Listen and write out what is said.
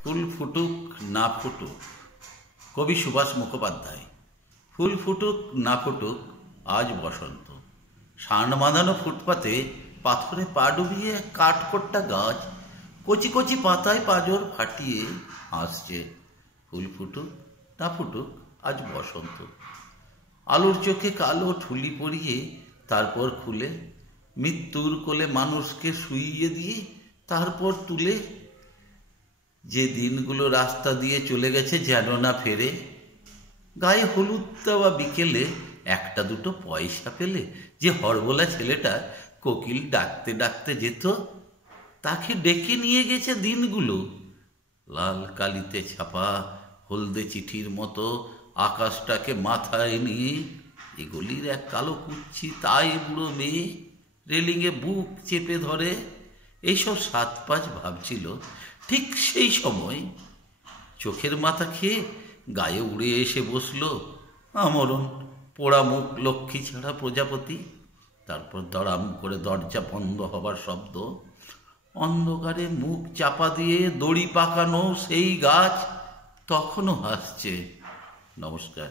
ফুল ফুটুক না ফুটুক, কবি সুভাষ মুখোপাধ্যায়। ফুল ফুটুক না ফুটুক আজ বসন্ত। ষাঁড় বাঁধানো ফুটপাতে পাথরে পা ডুবিয়ে কাঠকোট্টা গাছ কচি কচি পাতায় পাঁজর ফাটিয়ে হাসছে। ফুল ফুটুক না ফুটুক আজ বসন্ত। আলোর চোখে কালো ঠুলি পরিয়ে তারপর খুলে মৃত্যুর কোলে মানুষকে শুইয়ে দিয়ে তারপর তুলে যে দিনগুলো রাস্তা দিয়ে চলে গেছে যেন না ফেরে। গায়ে হলুদ দেওয়া বিকেলে একটা দুটো পয়সা পেলে যে হরবোলা ছেলেটা কোকিল ডাকতে ডাকতে যেত, তাকে ডেকে নিয়ে গেছে দিনগুলো। লাল কালিতে ছাপা হলদে চিঠির মতো আকাশটাকে মাথায় নিয়ে এ গলির এক কালো কুচ্ছি তাই বুড়ো মেয়ে রেলিংয়ে বুক চেপে ধরে। এইসব সাত পাঁচ ভাবছিল ঠিক সেই সময় চোখের মাথা খেয়ে গায়ে উড়ে এসে বসল আমরণ পোড়া মুখ লক্ষ্মী ছাড়া প্রজাপতি। তারপর দড়াম করে দরজা বন্ধ হবার শব্দ, অন্ধকারে মুখ চাপা দিয়ে দড়ি পাকানো সেই গাছ তখনও হাসছে। নমস্কার।